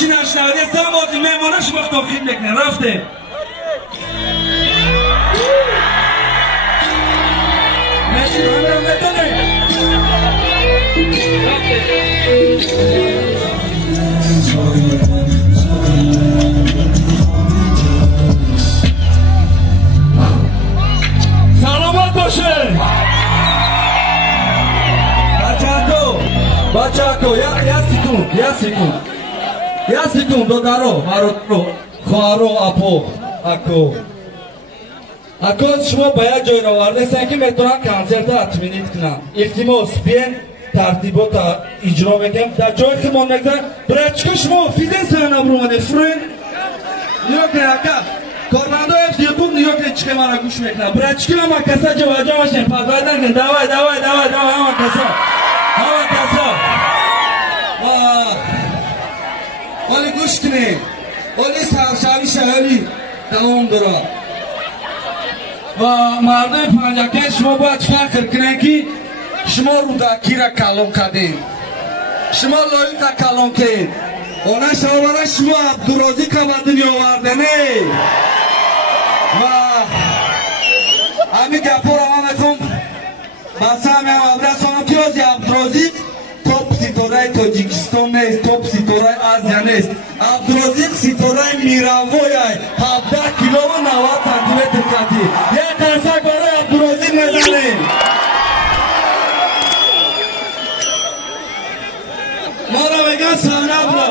چی نشنوید یه سامازی میمانش وقتا خیلی بکنه رفته مرسی دارم بتونه سلامت باشه بچه‌ها یا سکون دادارو مارو خواهرو اپو اکو شما باید جای رو ورده سن که میتونن کنسرت اتمینیت کنن التماس بیان ترتیبات اجرا بکنم در جای که من نگذارم برای چکا شما فیزن سرنا برومانه فرین نیا کنه اکا کارمنده افتی کن نیا کنه چکه من گوش میکنم برای چکه همه کسا جواجه باشن پس باید نگن دوای همه کسا ولی گوش کنه ولی سرشاوی شهری دوام دارم و مردم پنجاکه شما باید فکر کنن که شما رودکی را کلام کردین شما لایق را کلام کردین اونه شما برای شما عبدالرازی که به دنیا آوردنه و همین گپا را من میخوام بسه همین عبدالرازی که از عبدالرازی توپ ستاره تاجیکستان نیست توپ ستاره آسیا نیست عبدالرازی ستاره میراوی 17 کیلو و 90 سانتیمتر کتی یک قرصک برای عبدالرازی میزنیم ما را بگم سحنه برا